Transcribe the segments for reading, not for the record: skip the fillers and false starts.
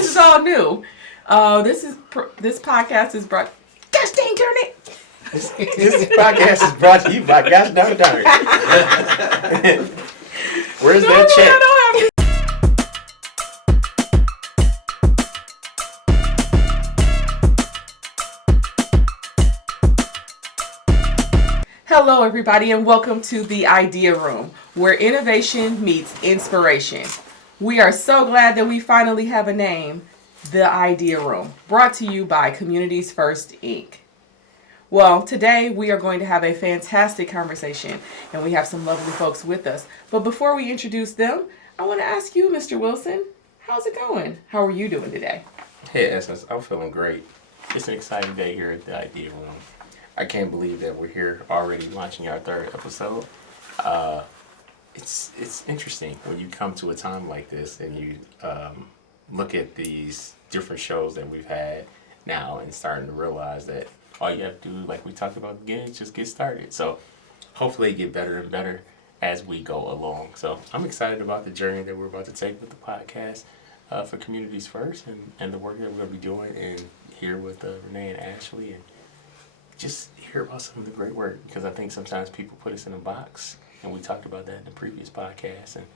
this is all new. This podcast is brought. Gosh dang, turn it! This podcast is brought to you by Gosh Darn Darn. Where's that check? Hello, everybody, and welcome to the Idea Room, where innovation meets inspiration. We are so glad that we finally have a name, the Idea Room, brought to you by Communities First, Inc. Well, today we are going to have a fantastic conversation, and we have some lovely folks with us. But before we introduce them, I want to ask you, Mr. Wilson, how's it going? How are you doing today? Hey, Essence, I'm feeling great. It's an exciting day here at the Idea Room. I can't believe that we're here already launching our third episode. It's interesting when you come to a time like this and you look at these different shows that we've had now and starting to realize that all you have to do, like we talked about again, is just get started. So hopefully get better and better as we go along. So I'm excited about the journey that we're about to take with the podcast for Communities First and the work that we're going to be doing and here with Renee and Ashley and just hear about some of the great work, because I think sometimes people put us in a box, and we talked about that in the previous podcast, and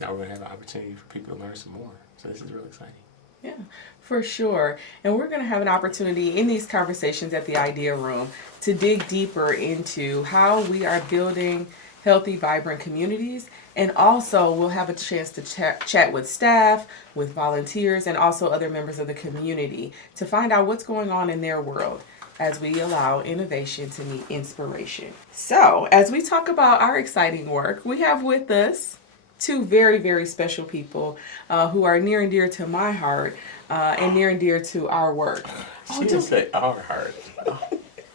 now we're going to have an opportunity for people to learn some more. So this is really exciting. Yeah, for sure. And we're going to have an opportunity in these conversations at the Idea Room to dig deeper into how we are building healthy, vibrant communities. And also we'll have a chance to chat with staff, with volunteers, and also other members of the community to find out what's going on in their world as we allow innovation to meet inspiration. So, as we talk about our exciting work, we have with us two very, very special people who are near and dear to my heart and near and dear to our work. She didn't say our heart.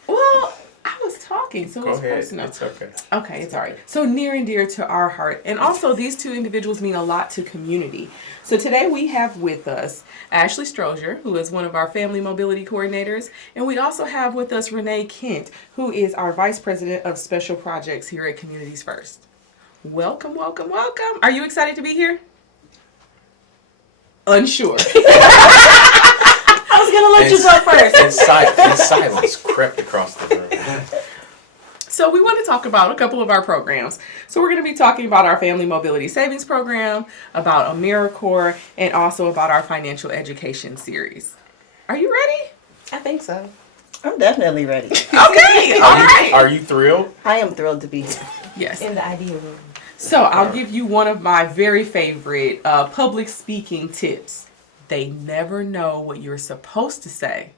Well, I was talking, so it's personal. It's okay. Okay, it's all right. So near and dear to our heart. And also, these two individuals mean a lot to community. So today we have with us Ashley Strozier, who is one of our family mobility coordinators. And we also have with us Renee Kent, who is our Vice President of Special Projects here at Communities First. Welcome, welcome, welcome. Are you excited to be here? Unsure. I was going to let you go first. And silence crept across the room. So we want to talk about a couple of our programs. So we're going to be talking about our Family Mobility Savings Program, about AmeriCorps, and also about our Financial Education Series. Are you ready? I think so. I'm definitely ready. Okay, all right. Are you thrilled? I am thrilled to be here. Yes. In the Idea Room. So I'll give you one of my very favorite public speaking tips. They never know what you're supposed to say.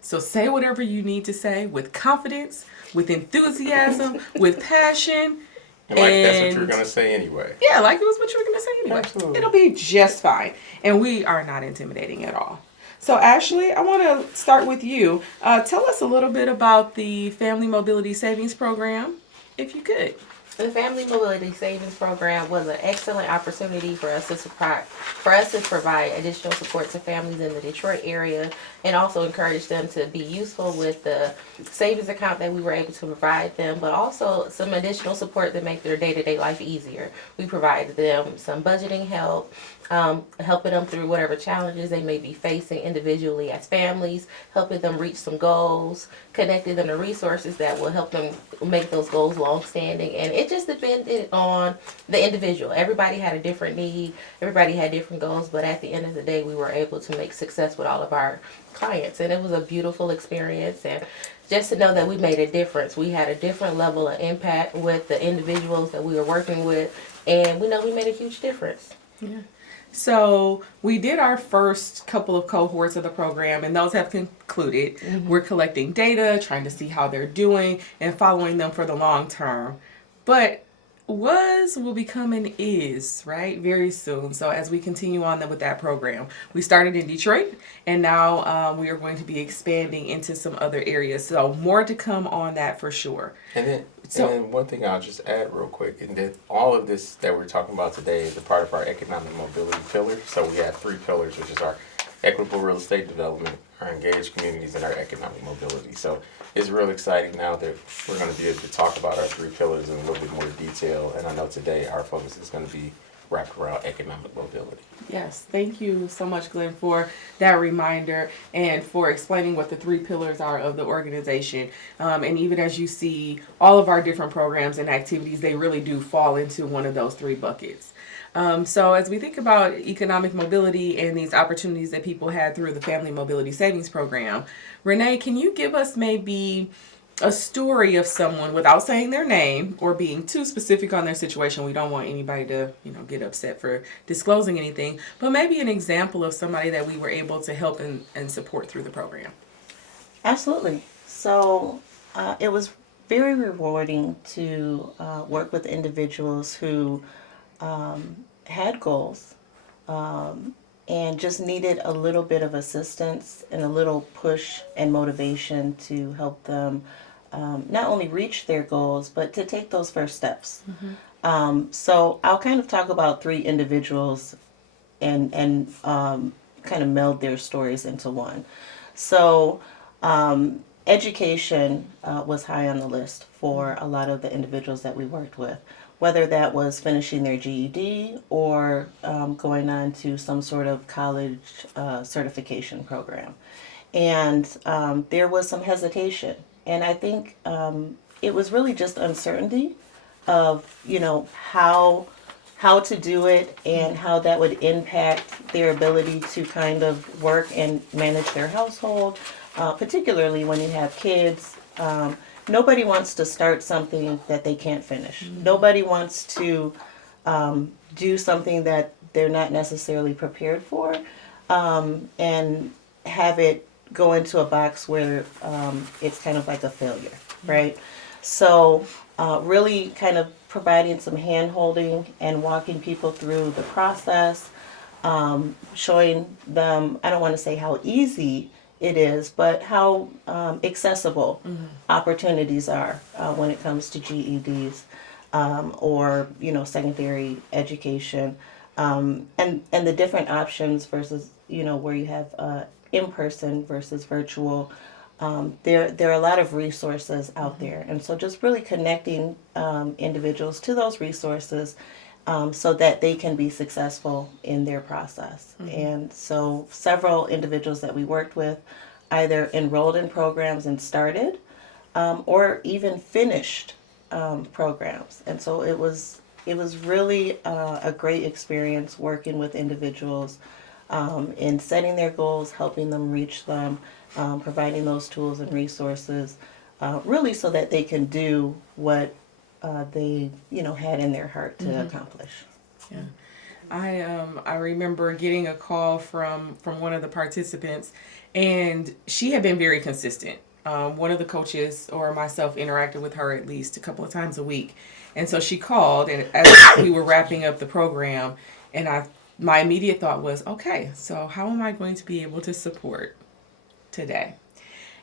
So say whatever you need to say with confidence, with enthusiasm, with passion. And that's what you're going to say anyway. Yeah, like it was what you were going to say anyway. Absolutely. It'll be just fine. And we are not intimidating at all. So Ashley, I want to start with you. Tell us a little bit about the Family Mobility Savings Program, if you could. The Family Mobility Savings Program was an excellent opportunity for us to provide additional support to families in the Detroit area and also encourage them to be useful with the savings account that we were able to provide them, but also some additional support that make their day-to-day life easier. We provided them some budgeting help, helping them through whatever challenges they may be facing individually as families, helping them reach some goals, connecting them to resources that will help them make those goals long-standing. And it just depended on the individual. Everybody had a different need, everybody had different goals, but at the end of the day, we were able to make success with all of our clients. And it was a beautiful experience. And just to know that we made a difference. We had a different level of impact with the individuals that we were working with, and we know we made a huge difference. Yeah. So we did our first couple of cohorts of the program, and those have concluded. Mm-hmm. We're collecting data, trying to see how they're doing, and following them for the long term. But will become an is, right? Very soon. So as we continue on with that program, we started in Detroit, and now we are going to be expanding into some other areas. So more to come on that for sure. And then one thing I'll just add real quick, and that all of this that we're talking about today is a part of our economic mobility pillar. So we have 3 pillars, which is our equitable real estate development, our engaged communities, and our economic mobility. So it's real exciting now that we're going to be able to talk about our 3 pillars in a little bit more detail. And I know today our focus is going to be wrapped around economic mobility. Yes, thank you so much, Glenn, for that reminder and for explaining what the 3 pillars are of the organization. And even as you see all of our different programs and activities, they really do fall into one of those 3 buckets. So as we think about economic mobility and these opportunities that people had through the Family Mobility Savings Program, Renee, can you give us maybe a story of someone without saying their name or being too specific on their situation? We don't want anybody to, get upset for disclosing anything, but maybe an example of somebody that we were able to help and support through the program. Absolutely. So it was very rewarding to work with individuals who had goals and just needed a little bit of assistance and a little push and motivation to help them not only reach their goals, but to take those first steps. So I'll kind of talk about 3 individuals and kind of meld their stories into one. So education was high on the list for a lot of the individuals that we worked with, whether that was finishing their GED or going on to some sort of college certification program. And there was some hesitation. And I think it was really just uncertainty of, how to do it and how that would impact their ability to kind of work and manage their household, particularly when you have kids. Nobody wants to start something that they can't finish. Nobody wants to do something that they're not necessarily prepared for and have it go into a box where it's kind of like a failure, right? So really kind of providing some hand-holding and walking people through the process, showing them, I don't want to say how easy it is, but how accessible opportunities are when it comes to GEDs or secondary education, and the different options versus where you have in person versus virtual. There are a lot of resources out there, and so just really connecting individuals to those resources so that they can be successful in their process. And so several individuals that we worked with either enrolled in programs and started or even finished programs. And so it was really a great experience working with individuals in setting their goals, helping them reach them, providing those tools and resources, really so that they can do what they had in their heart to accomplish. Yeah. I remember getting a call from one of the participants, and she had been very consistent. One of the coaches or myself interacted with her at least a couple of times a week, and so she called, and as we were wrapping up the program, and my immediate thought was, okay, so how am I going to be able to support today?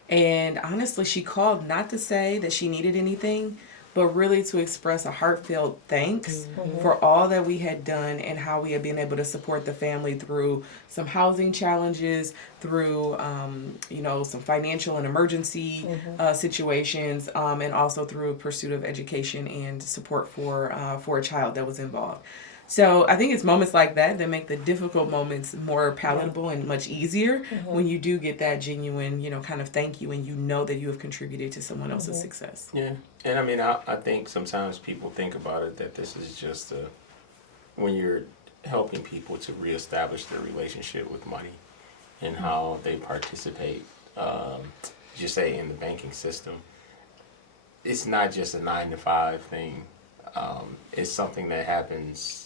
And honestly, she called not to say that she needed anything, but really to express a heartfelt thanks for all that we had done and how we had been able to support the family through some housing challenges, through some financial and emergency situations, and also through pursuit of education and support for a child that was involved. So I think it's moments like that that make the difficult moments more palatable and much easier when you do get that genuine, kind of thank you, and that you have contributed to someone else's success. Yeah, and I mean, I think sometimes people think about it that this is just when you're helping people to reestablish their relationship with money and how they participate, just say in the banking system. It's not just a 9-to-5 thing. It's something that happens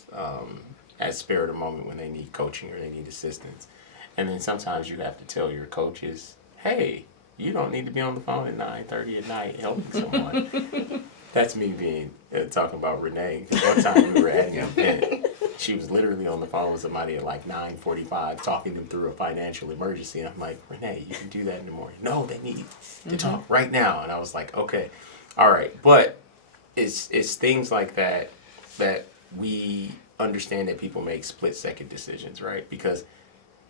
at spare of the moment when they need coaching or they need assistance. And then sometimes you have to tell your coaches, hey, you don't need to be on the phone at 9:30 at night helping someone. That's me talking about Renee, because one time we were at an event. She was literally on the phone with somebody at like 9:45 talking them through a financial emergency. And I'm like, Renee, you can do that in the morning. No, they need to talk right now. And I was like, okay, all right. But it's things like that we understand that people make split-second decisions, right? Because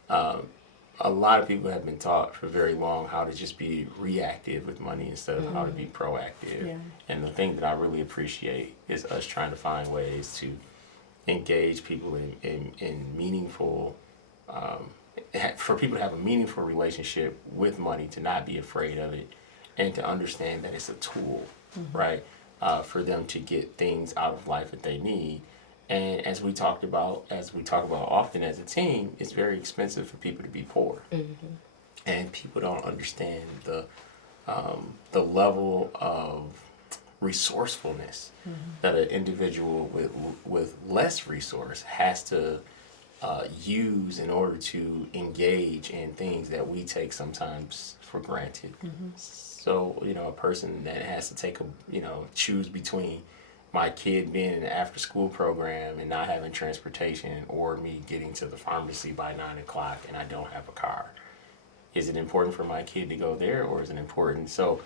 a lot of people have been taught for very long how to just be reactive with money instead of how to be proactive. Yeah. And the thing that I really appreciate is us trying to find ways to engage people in meaningful, for people to have a meaningful relationship with money, to not be afraid of it, and to understand that it's a tool, right? For them to get things out of life that they need. And as we talk about often as a team, it's very expensive for people to be poor, and people don't understand the level of resourcefulness that an individual with less resource has to use in order to engage in things that we take sometimes for granted. So, a person that has to choose between my kid being in an after school program and not having transportation, or me getting to the pharmacy by 9 o'clock and I don't have a car. Is it important for my kid to go there, or is it important? So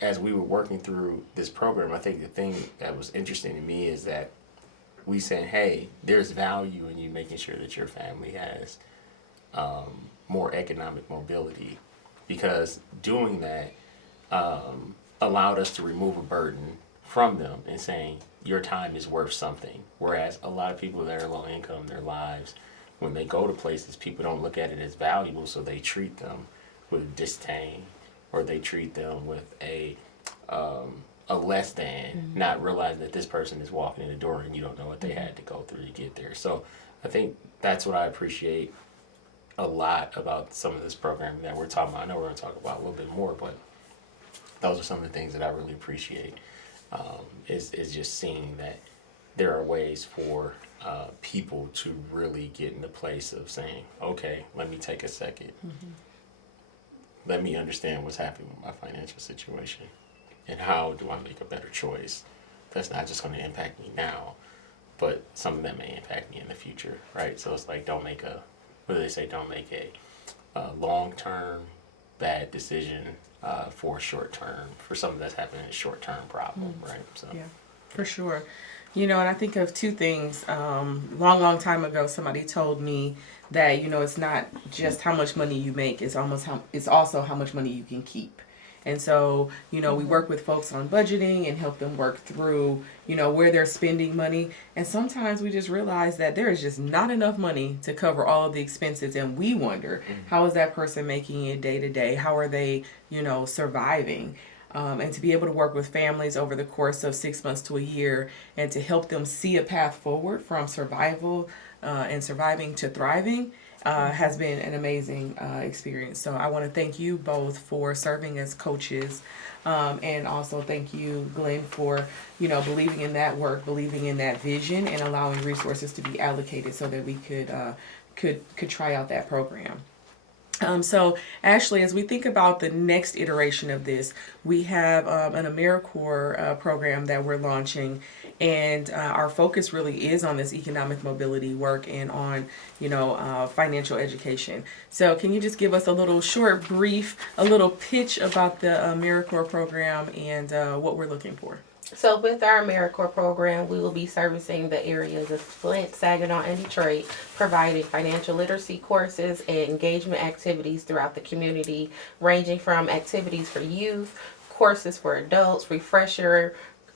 as we were working through this program, I think the thing that was interesting to me is that we said, hey, there's value in you making sure that your family has more economic mobility, because doing that allowed us to remove a burden from them and saying, your time is worth something. Whereas a lot of people that are low income, their lives, when they go to places, people don't look at it as valuable, so they treat them with disdain, or they treat them with a less than, not realizing that this person is walking in the door and you don't know what they had to go through to get there. So I think that's what I appreciate a lot about some of this programming that we're talking about. I know we're going to talk about a little bit more, but those are some of the things that I really appreciate, is just seeing that there are ways for people to really get in the place of saying, okay, let me take a second. Let me understand what's happening with my financial situation, and how do I make a better choice that's not just going to impact me now, but something that may impact me in the future, right? So it's like, don't make a long-term bad decision for short-term, for something that's happening in a short-term problem, right? So Yeah, for sure. And I think of two things. Long time ago, somebody told me that, it's not just how much money you make, it's also how much money you can keep. And so, we work with folks on budgeting and help them work through, where they're spending money. And sometimes we just realize that there is just not enough money to cover all of the expenses. And we wonder, how is that person making it day to day? How are they, surviving? And to be able to work with families over the course of 6 months to a year, and to help them see a path forward from survival and surviving to thriving, has been an amazing experience. So I want to thank you both for serving as coaches, and also thank you, Glenn, for believing in that work, believing in that vision, and allowing resources to be allocated so that we could try out that program. So Ashley, as we think about the next iteration of this, we have an AmeriCorps program that we're launching, and our focus really is on this economic mobility work and on, financial education. So can you just give us a little short brief, a little pitch about the AmeriCorps program and what we're looking for? So with our AmeriCorps program, we will be servicing the areas of Flint, Saginaw, and Detroit, providing financial literacy courses and engagement activities throughout the community, ranging from activities for youth, courses for adults, refresher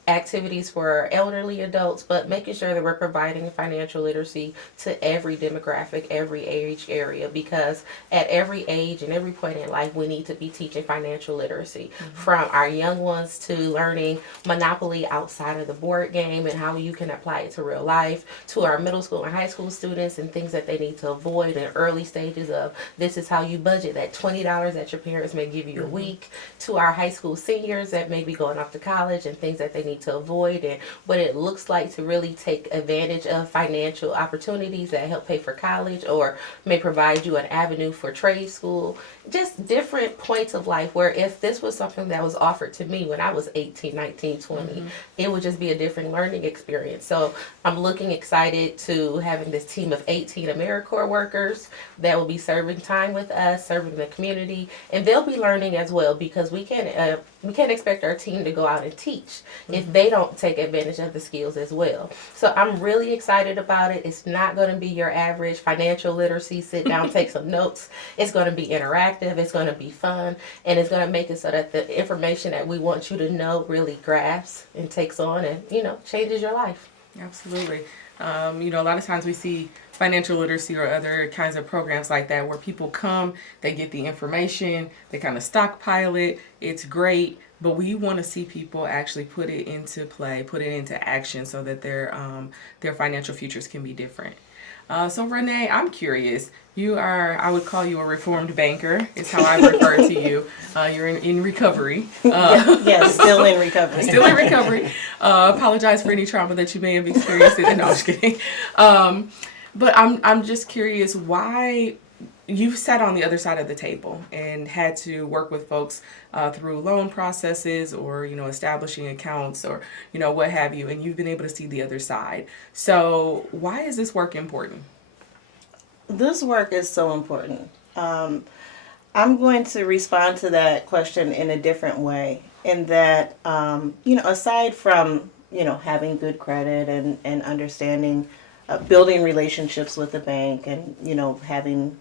activities for elderly adults, but making sure that we're providing financial literacy to every demographic, every age area, because at every age and every point in life, we need to be teaching financial literacy, from our young ones to learning Monopoly outside of the board game and how you can apply it to real life, to our middle school and high school students and things that they need to avoid in early stages of this is how you budget that $20 that your parents may give you a week, to our high school seniors that may be going off to college and things that they need to avoid, and what it looks like to really take advantage of financial opportunities that help pay for college or may provide you an avenue for trade school. Just different points of life where if this was something that was offered to me when I was 18, 19, 20, it would just be a different learning experience. So I'm looking excited to having this team of 18 AmeriCorps workers that will be serving time with us, serving the community, and they'll be learning as well, because we can't expect our team to go out and teach if they don't take advantage of the skills as well. So I'm really excited about it. It's not going to be your average financial literacy, sit down, take some notes. It's going to be interactive, it's going to be fun, and it's going to make it so that the information that we want you to know really grasps and takes on and, changes your life. Absolutely. A lot of times we see financial literacy or other kinds of programs like that where people come, they get the information, they kind of stockpile it. It's great, but we want to see people actually put it into play, put it into action so that their financial futures can be different. So Renee, I'm curious. You are, I would call you a reformed banker, is how I refer to you. You're in recovery. Yes, still in recovery. Still in recovery. Apologize for any trauma that you may have experienced. No, I'm just kidding. But I'm just curious why you've sat on the other side of the table and had to work with folks through loan processes or establishing accounts or what have you, and you've been able to see the other side. So why is this work important? This work is so important. I'm going to respond to that question in a different way. In that, aside from having good credit and understanding, building relationships with the bank, and having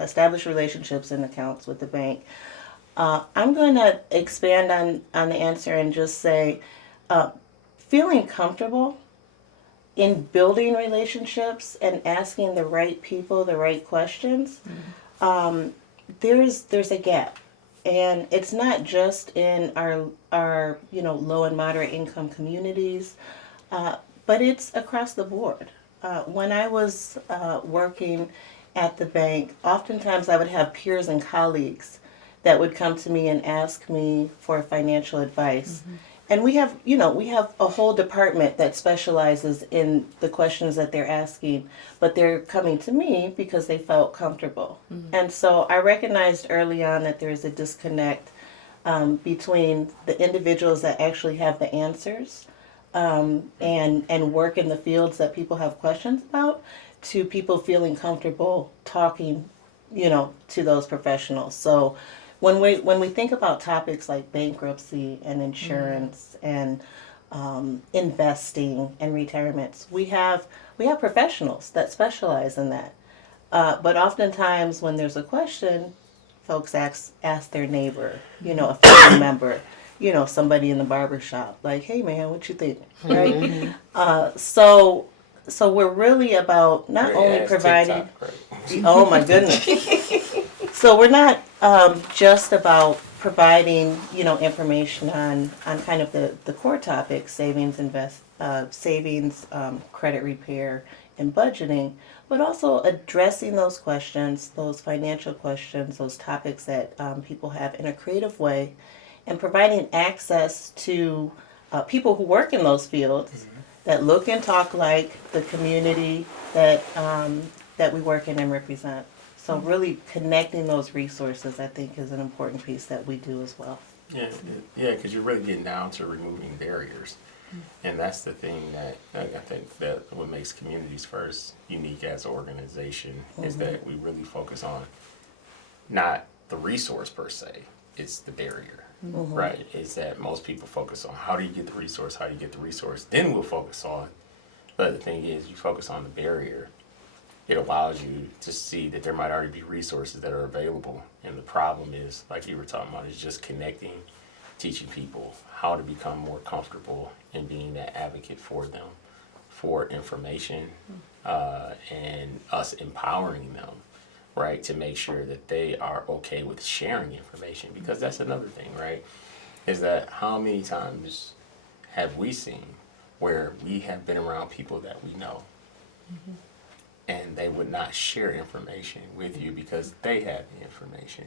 established relationships and accounts with the bank, I'm going to expand on the answer and just say, feeling comfortable in building relationships and asking the right people the right questions. There's a gap, and it's not just in our low and moderate income communities, but it's across the board. When I was working at the bank, oftentimes I would have peers and colleagues that would come to me and ask me for financial advice. And we have a whole department that specializes in the questions that they're asking, but they're coming to me because they felt comfortable. And so I recognized early on that there's a disconnect between the individuals that actually have the answers and work in the fields that people have questions about, to people feeling comfortable talking, to those professionals. So when we think about topics like bankruptcy and insurance and investing and retirements, we have professionals that specialize in that. But oftentimes when there's a question, folks ask their neighbor, a family member, somebody in the barber shop, like, hey man, what you think, right? So we're really about not only providing, TikTok, right? oh my goodness. So we're not just about providing, information on kind of the core topics, savings, credit repair, and budgeting, but also addressing those questions, those financial questions, those topics that people have in a creative way, and providing access to people who work in those fields that look and talk like the community that we work in and represent. So really connecting those resources, I think, is an important piece that we do as well. Yeah, because you're really getting down to removing barriers. And that's the thing that I think that what makes Communities First unique as an organization is that we really focus on not the resource per se, it's the barrier, right? Is that most people focus on how do you get the resource, then we'll focus on, but the thing is you focus on the barrier. It allows you to see that there might already be resources that are available. And the problem is, like you were talking about, is just connecting, teaching people how to become more comfortable in being that advocate for them, for information, and us empowering them, right, to make sure that they are okay with sharing information. Because that's another thing, right, is that how many times have we seen where we have been around people that we know, and they would not share information with you because they had the information.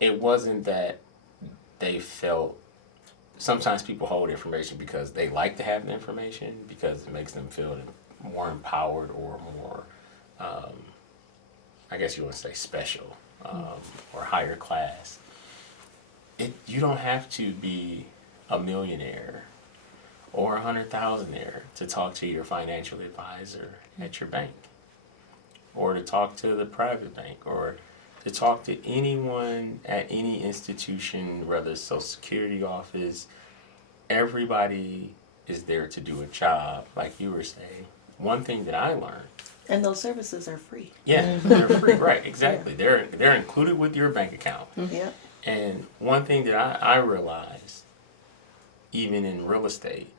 It wasn't that they felt, sometimes people hold information because they like to have the information because it makes them feel more empowered or more, I guess you want to say special, or higher class. You don't have to be a millionaire or 100,000-aire to talk to your financial advisor at your bank, or to talk to the private bank, or to talk to anyone at any institution, whether it's Social Security office. Everybody is there to do a job, like you were saying. One thing that I learned. And those services are free. Yeah, they're free, right, exactly. They're included with your bank account. Yeah. And one thing that I realized, even in real estate,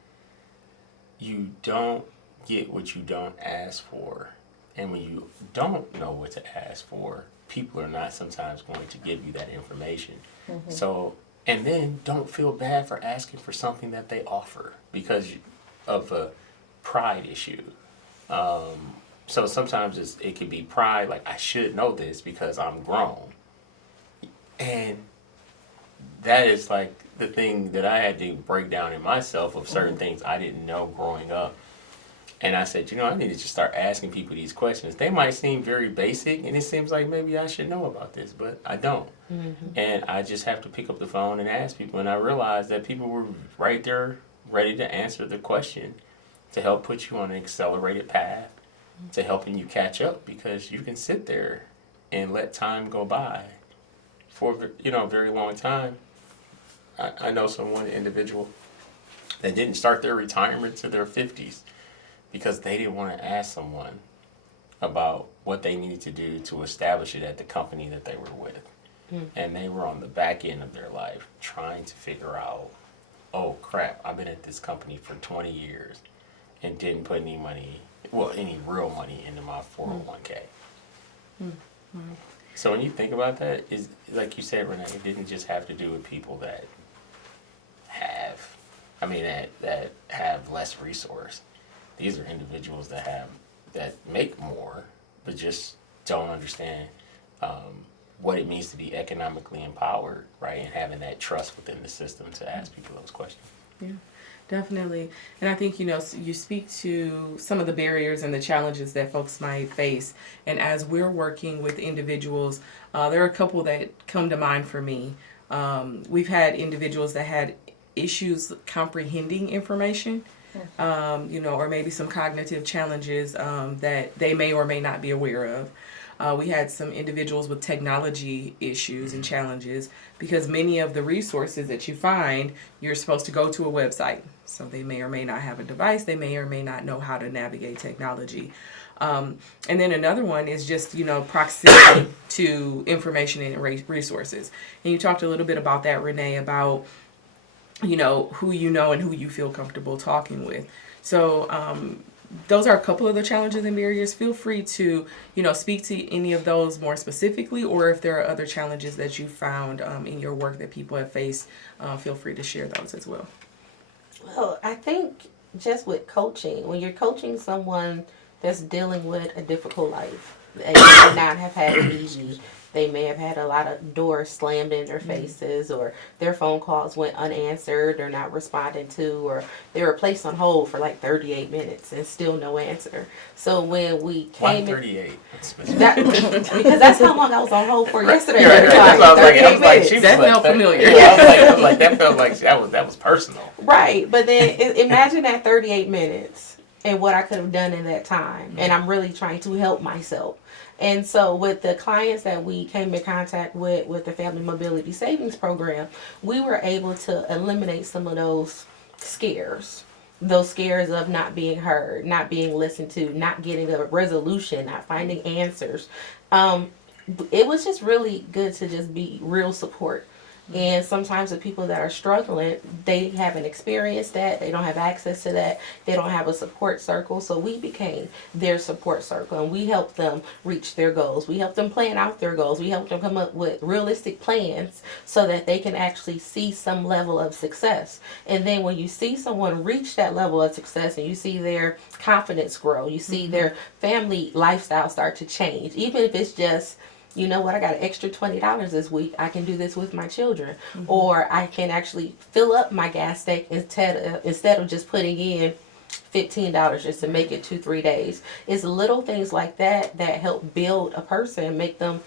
you don't get what you don't ask for, and when you don't know what to ask for, people are not sometimes going to give you that information. So, and then don't feel bad for asking for something that they offer because of a pride issue. So sometimes it can be pride, like I should know this because I'm grown. And that is like the thing that I had to break down in myself of certain things I didn't know growing up. And I said, I need to just start asking people these questions. They might seem very basic, and it seems like maybe I should know about this, but I don't. And I just have to pick up the phone and ask people. And I realized that people were right there ready to answer the question to help put you on an accelerated path to helping you catch up, because you can sit there and let time go by for a very long time. I know one individual that didn't start their retirement to their 50s because they didn't want to ask someone about what they needed to do to establish it at the company that they were with. And they were on the back end of their life trying to figure out, oh crap, I've been at this company for 20 years and didn't put any real money into my 401k. So when you think about that, is like you said, Renee, it didn't just have to do with people that have less resource. These are individuals that make more, but just don't understand what it means to be economically empowered, right? And having that trust within the system to ask people those questions. Yeah, definitely. And I think, you speak to some of the barriers and the challenges that folks might face. And as we're working with individuals, there are a couple that come to mind for me. We've had individuals that had issues comprehending information, or maybe some cognitive challenges that they may or may not be aware of. We had some individuals with technology issues and challenges because many of the resources that you find, you're supposed to go to a website. So they may or may not have a device. They may or may not know how to navigate technology. And then another one is just, proximity to information and resources. And you talked a little bit about that, Renee, about, who you know and who you feel comfortable talking with. So, those are a couple of the challenges and barriers. Feel free to, speak to any of those more specifically, or if there are other challenges that you found in your work that people have faced, feel free to share those as well. Well, I think just with coaching, when you're coaching someone that's dealing with a difficult life, they may not have had it easy. They may have had a lot of doors slammed in their faces, or their phone calls went unanswered or not responded to, or they were placed on hold for like 38 minutes and still no answer. So when we came 138. because that's how long I was on hold for yesterday. Right. 38 minutes. That felt familiar. I was like, that felt like that was personal. Right, but then imagine that 38 minutes and what I could have done in that time. And I'm really trying to help myself. And so with the clients that we came in contact with the Family Mobility Savings Program, we were able to eliminate some of those scares. Those scares of not being heard, not being listened to, not getting a resolution, not finding answers. It was just really good to just be real support. And sometimes the people that are struggling, they haven't experienced that. They don't have access to that. They don't have a support circle. So we became their support circle, and we helped them reach their goals. We helped them plan out their goals. We helped them come up with realistic plans so that they can actually see some level of success. And then when you see someone reach that level of success and you see their confidence grow, you see their family lifestyle start to change, even if it's just, you know what, I got an extra $20 this week, I can do this with my children. Or I can actually fill up my gas tank instead of just putting in $15 just to make it 2-3 days. It's little things like that that help build a person and make them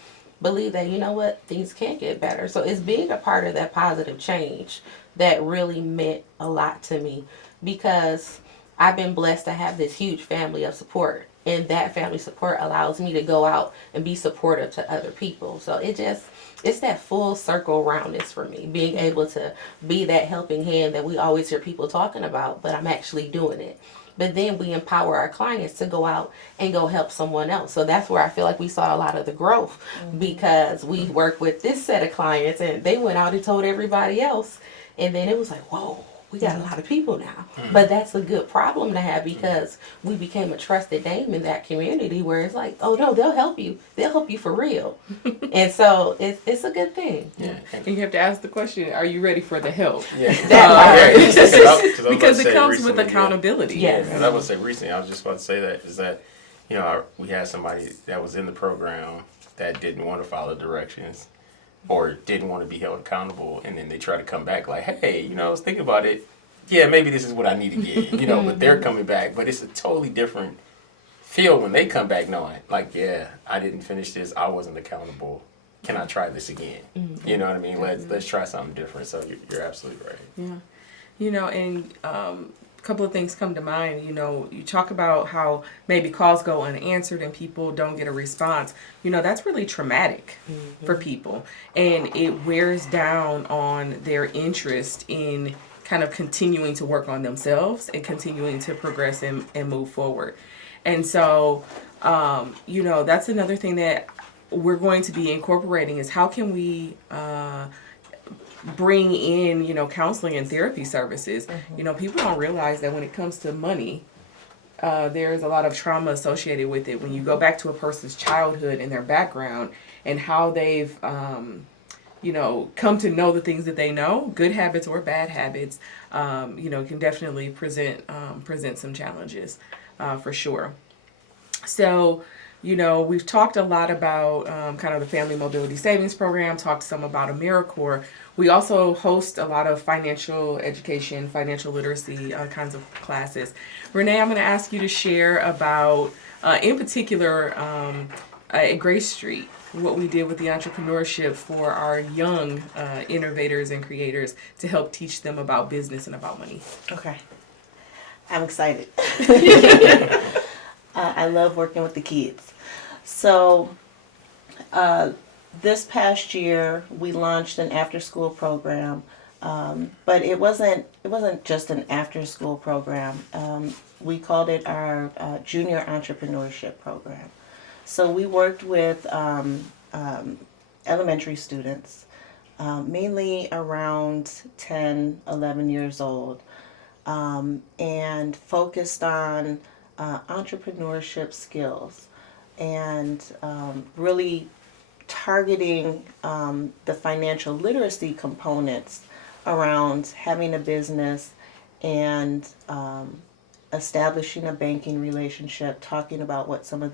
believe that, you know what, things can get better. So it's being a part of that positive change that really meant a lot to me, because I've been blessed to have this huge family of support. And that family support allows me to go out and be supportive to other people. So it's that full circle roundness for me, being able to be that helping hand that we always hear people talking about, but I'm actually doing it. But then we empower our clients to go out and go help someone else. So that's where I feel like we saw a lot of the growth, because we worked with this set of clients and they went out and told everybody else. And then it was like, whoa, we got a lot of people now. But that's a good problem to have because we became a trusted name in that community where it's like, oh no, they'll help you. They'll help you for real. And so it's a good thing. Yeah. And you have to ask the question, are you ready for the help? Yeah. Because it comes with accountability. Yeah, Yes. because I would say recently, I was just about to say that, is that, you know, we had somebody that was in the program that didn't want to follow directions or didn't want to be held accountable, and then they try to come back like, hey, you know, I was thinking about it. Yeah, maybe this is what I need to get, you know, but they're coming back. But it's a totally different feel when they come back knowing, like, yeah, I didn't finish this. I wasn't accountable. Can I try this again? You know what I mean? Let's try something different. So you're absolutely right. Yeah. You know, and a couple of things come to mind. You know, you talk about how maybe calls go unanswered and people don't get a response. You know, that's really traumatic for people. And it wears down on their interest in kind of continuing to work on themselves and continuing to progress and move forward. And so, you know, that's another thing that we're going to be incorporating is how can we bring in, you know, counseling and therapy services. You know, people don't realize that when it comes to money, there's a lot of trauma associated with it. When you go back to a person's childhood and their background and how they've, you know, come to know the things that they know, good habits or bad habits, you know, can definitely present some challenges for sure. So, you know, we've talked a lot about kind of the Family Mobility Savings Program, talked some about AmeriCorps. We also host a lot of financial education, financial literacy kinds of classes. Renee, I'm going to ask you to share about, in particular, at Grace Street, what we did with the entrepreneurship for our young innovators and creators to help teach them about business and about money. Okay. I'm excited. I love working with the kids. So, this past year we launched an after-school program, but it wasn't just an after-school program. We called it our Junior Entrepreneurship Program. So we worked with elementary students, mainly around 10, 11 years old, and focused on entrepreneurship skills and really targeting the financial literacy components around having a business and establishing a banking relationship, talking about what some of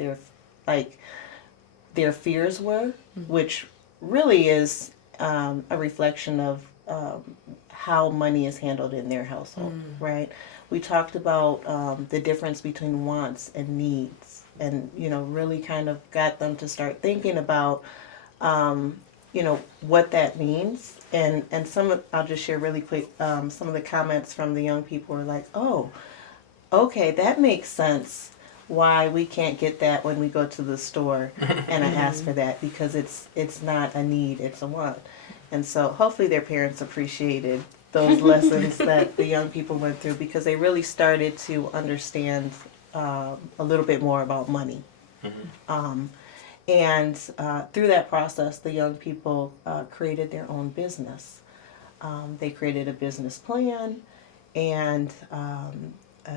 their fears were, which really is a reflection of how money is handled in their household, right? We talked about the difference between wants and needs, and you know, really kind of got them to start thinking about you know, what that means. And I'll just share really quick, some of the comments from the young people were like, oh, okay, that makes sense why we can't get that when we go to the store and I ask for that, because it's not a need, it's a want. And so hopefully their parents appreciated those lessons that the young people went through, because they really started to understand a little bit more about money. And through that process, the young people created their own business. They created a business plan, and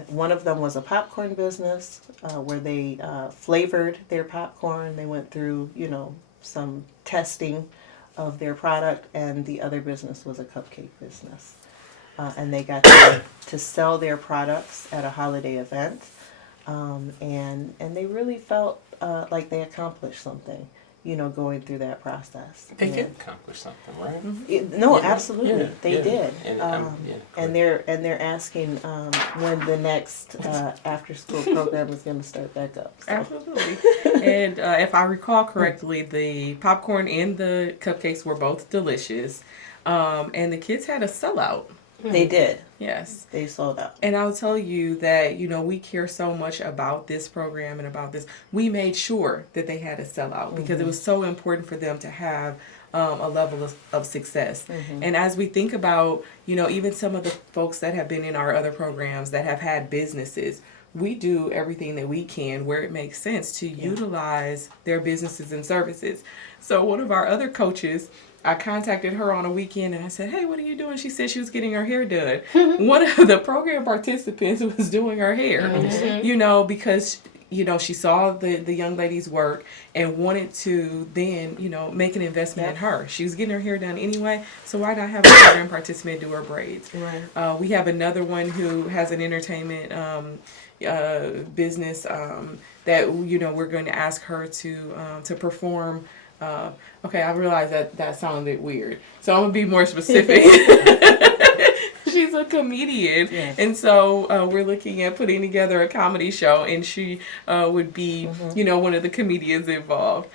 one of them was a popcorn business where they flavored their popcorn. They went through, you know, some testing of their product, and the other business was a cupcake business. And they got to sell their products at a holiday event, and they really felt like they accomplished something, you know, going through that process. They did accomplish something, right? No, Yeah. absolutely, Yeah. they Yeah. did. And They're asking when the next after school program is going to start back up. So. Absolutely. And if I recall correctly, the popcorn and the cupcakes were both delicious. And the kids had a sellout. They did. Yes. They sold out. And I'll tell you that, you know, we care so much about this program and about this. We made sure that they had a sellout because it was so important for them to have a level of success. And as we think about, you know, even some of the folks that have been in our other programs that have had businesses, we do everything that we can where it makes sense to utilize their businesses and services. So one of our other coaches I contacted her on a weekend and I said, "Hey, what are you doing?" She said she was getting her hair done. One of the program participants was doing her hair, because she saw the young lady's work and wanted to then make an investment in her. She was getting her hair done anyway, so why not have a program participant do her braids? Right. We have another one who has an entertainment business that we're going to ask her to perform. Okay, I realize that sounded weird, so I'm gonna be more specific. She's a comedian, and so we're looking at putting together a comedy show, and she would be, one of the comedians involved.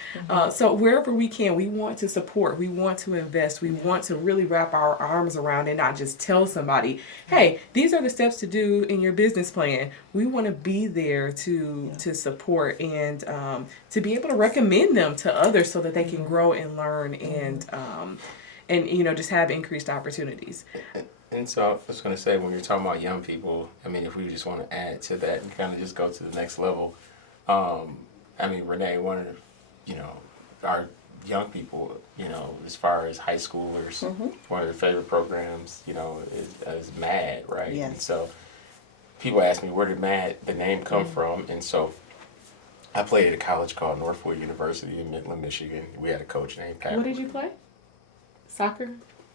So wherever we can, we want to support, we want to invest, we want to really wrap our arms around and not just tell somebody, "Hey, these are the steps to do in your business plan." We want to be there to support and to be able to recommend them to others so that they can grow and learn and just have increased opportunities. And so I was going to say, when you're talking about young people, if we just want to add to that and kind of just go to the next level, Renee, one of our young people, as far as high schoolers, one of their favorite programs, is MAD, right? Yes. And so people ask me, where did MAD, the name, come from? And so I played at a college called Northwood University in Midland, Michigan. We had a coach named Pat. What did you play? Soccer?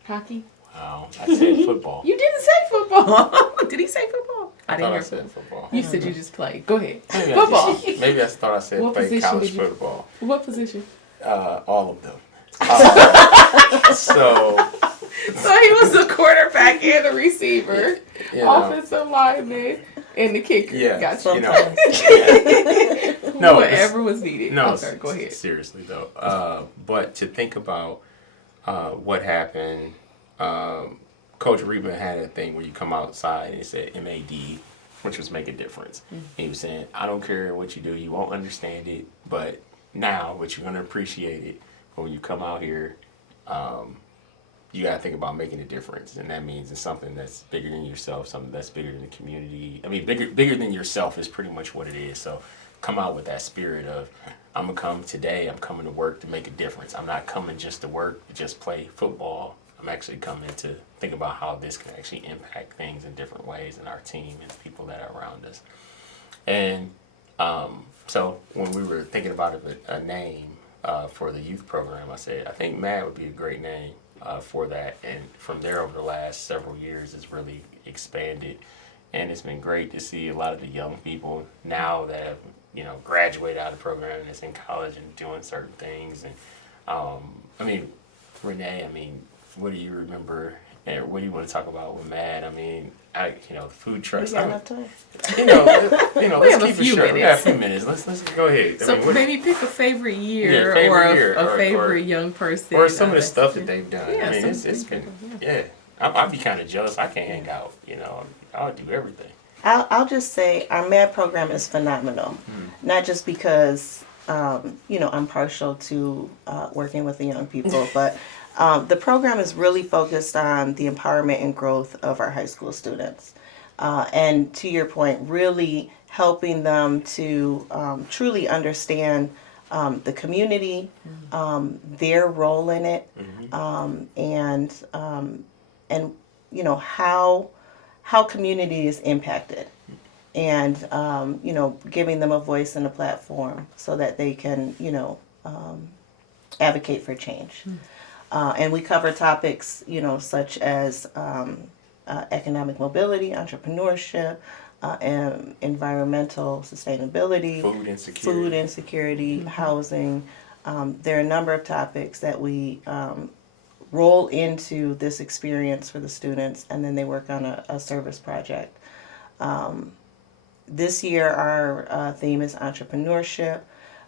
Hockey? Wow, I said football. You didn't say football. Did he say football? I thought I said football. You said you just played. Go ahead. Football. Maybe I thought I said What play position college did you- football. What position? All of them. So he was the quarterback and the receiver, know. offensive lineman, and the kicker. Yeah, Gotcha. No, Whatever was needed. No, I'm sorry, go ahead. Seriously though, but to think about what happened, Coach Reba had a thing where you come outside and it said MAD, which was make a difference. He was saying, I don't care what you do, you won't understand it, but you're gonna appreciate it. But when you come out here, you gotta think about making a difference, and that means it's something that's bigger than yourself, something that's bigger than the community. Bigger than yourself is pretty much what it is. So come out with that spirit of, I'm gonna come today, I'm coming to work to make a difference. I'm not coming just to work, just play football. I'm actually coming to think about how this can actually impact things in different ways in our team and the people that are around us. And so when we were thinking about a name for the youth program, I said, I think MAD would be a great name for that. And from there, over the last several years, it's really expanded. And it's been great to see a lot of the young people now that have, graduated out of the program and is in college and doing certain things. And Renee, what do you remember, and what do you want to talk about with MAD? The food trucks. We got enough time. Let's have a keep it few short. We got a minutes. few minutes. Let's go ahead. So maybe pick a favorite year, or favorite young person. or some of the stuff that they've done. Yeah, It's been, I'd be kind of jealous. I can't hang out. I would do everything. I'll just say our MAD program is phenomenal. Not just because, I'm partial to working with the young people, but the program is really focused on the empowerment and growth of our high school students. And to your point, really helping them to truly understand the community, their role in it, and how community is impacted, and giving them a voice and a platform so that they can advocate for change. And we cover topics such as economic mobility, entrepreneurship, and environmental sustainability, food insecurity, housing. There are a number of topics that we roll into this experience for the students, and then they work on a service project. This year our theme is entrepreneurship,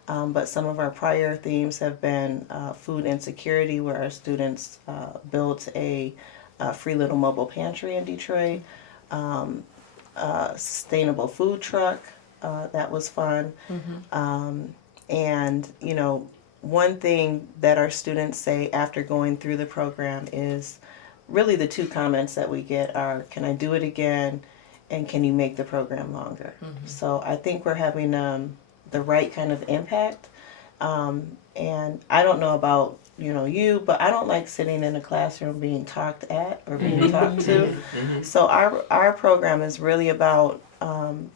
but some of our prior themes have been food insecurity, where our students built a free little mobile pantry in Detroit, sustainable food truck, that was fun. And one thing that our students say after going through the program is really the two comments that we get are, can I do it again, and can you make the program longer? So I think we're having the right kind of impact. And I don't know about you, but I don't like sitting in a classroom being talked at or being talked to. So our program is really about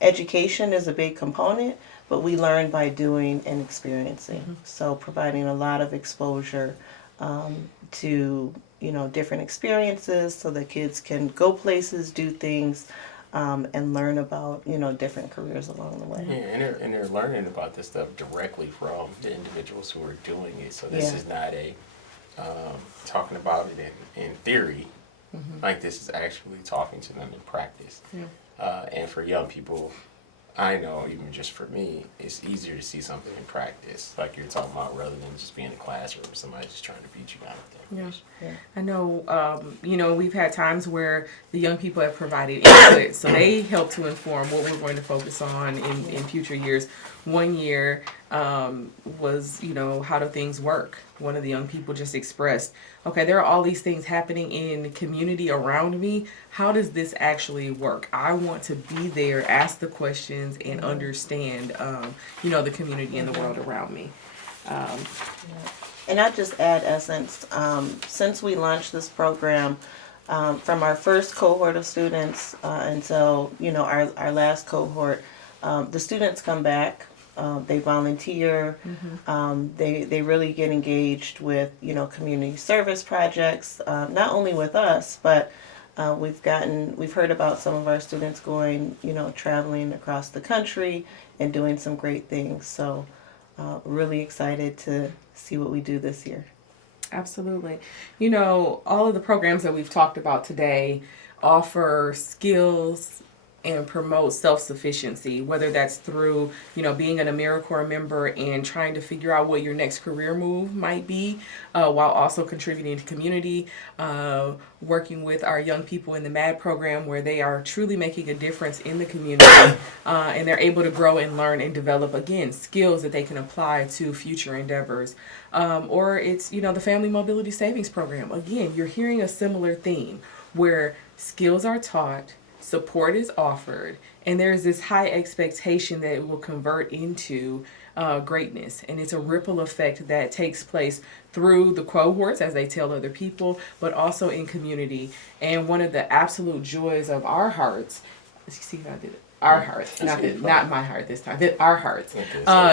education is a big component, but we learn by doing and experiencing. So providing a lot of exposure to different experiences, so that kids can go places, do things, and learn about different careers along the way. Yeah, and they're learning about this stuff directly from the individuals who are doing it. So this Yeah. is not a talking about it in theory. Like, this is actually talking to them in practice. And for young people, I know even just for me, it's easier to see something in practice, like you're talking about, rather than just being in a classroom, somebody just trying to beat you kind of thing. Yeah. I know, we've had times where the young people have provided input, so they help to inform what we're going to focus on in future years. One year was, how do things work? One of the young people just expressed, okay, there are all these things happening in the community around me. How does this actually work? I want to be there, ask the questions, and understand, the community and the world around me. And I'll just add, Essence, since we launched this program, from our first cohort of students until our last cohort, the students come back. They volunteer. They really get engaged with community service projects. Not only with us, but we've heard about some of our students going traveling across the country and doing some great things. So really excited to see what we do this year. Absolutely. All of the programs that we've talked about today offer skills and promote self-sufficiency, whether that's through, being an AmeriCorps member and trying to figure out what your next career move might be, while also contributing to community, working with our young people in the MAD program, where they are truly making a difference in the community, and they're able to grow and learn and develop, again, skills that they can apply to future endeavors. Or it's, the Family Mobility Savings Program. Again, you're hearing a similar theme where skills are taught, support is offered, and there's this high expectation that it will convert into greatness. And it's a ripple effect that takes place through the cohorts as they tell other people, but also in community. And one of the absolute joys of our hearts, see if I did it. Our hearts, not my heart this time, our hearts,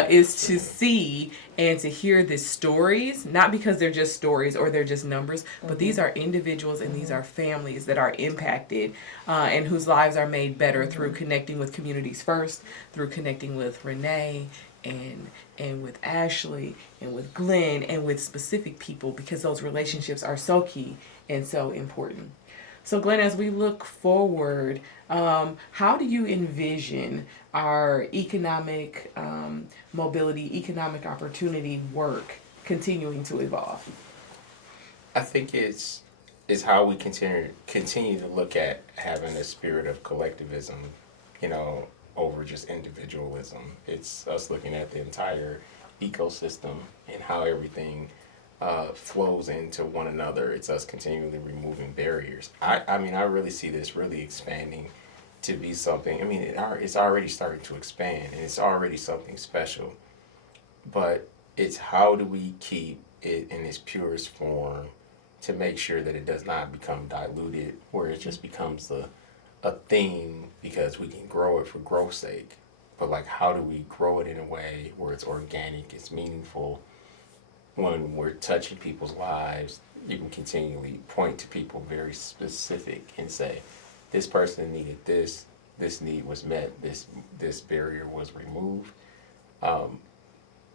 is to see and to hear the stories, not because they're just stories or they're just numbers, but these are individuals and these are families that are impacted and whose lives are made better through connecting with communities first, through connecting with Renee and with Ashley and with Glenn and with specific people, because those relationships are so key and so important. So Glenn, as we look forward, how do you envision our economic mobility, economic opportunity work continuing to evolve? I think it's how we continue to look at having a spirit of collectivism, over just individualism. It's us looking at the entire ecosystem and how everything flows into one another. It's us continually removing barriers. I really see this really expanding to be something. It's already starting to expand, and it's already something special. But it's how do we keep it in its purest form to make sure that it does not become diluted, where it just becomes a thing because we can grow it for growth's sake. But how do we grow it in a way where it's organic, it's meaningful? When we're touching people's lives, you can continually point to people very specific and say, this person needed this need was met, this barrier was removed.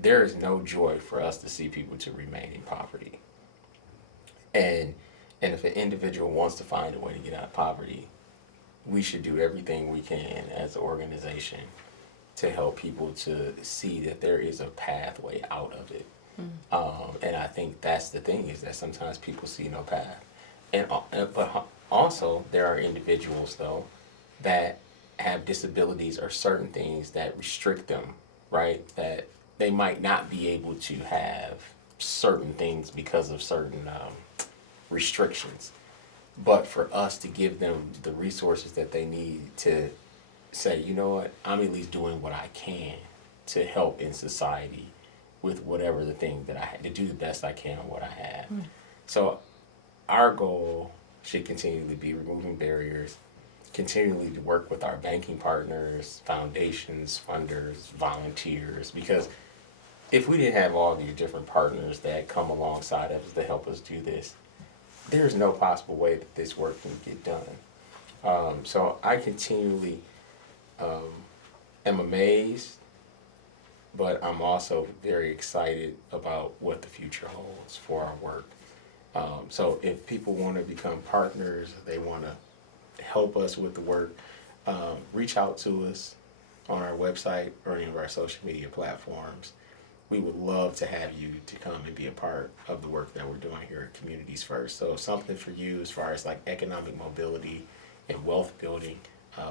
There is no joy for us to see people to remain in poverty. And if an individual wants to find a way to get out of poverty, we should do everything we can as an organization to help people to see that there is a pathway out of it. And I think that's the thing, is that sometimes people see no path. But also there are individuals though that have disabilities or certain things that restrict them, right? That they might not be able to have certain things because of certain restrictions. But for us to give them the resources that they need to say, you know what, I'm at least doing what I can to help in society, with whatever the thing that I had to do the best I can on what I have. So our goal should continually be removing barriers, continually to work with our banking partners, foundations, funders, volunteers, because if we didn't have all these different partners that come alongside us to help us do this, there's no possible way that this work can get done. So I continually am amazed, but I'm also very excited about what the future holds for our work. So if people want to become partners, they want to help us with the work, reach out to us on our website or any of our social media platforms. We would love to have you to come and be a part of the work that we're doing here at Communities First. So something for you as far as like economic mobility and wealth building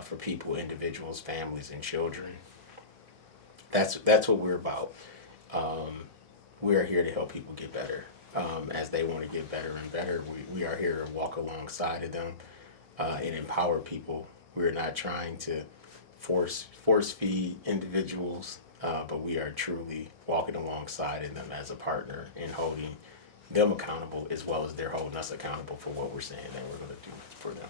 for people, individuals, families, and children. That's what we're about. We are here to help people get better. As they want to get better and better, we are here to walk alongside of them and empower people. We're not trying to force feed individuals, but we are truly walking alongside of them as a partner and holding them accountable as well as they're holding us accountable for what we're saying that we're going to do for them.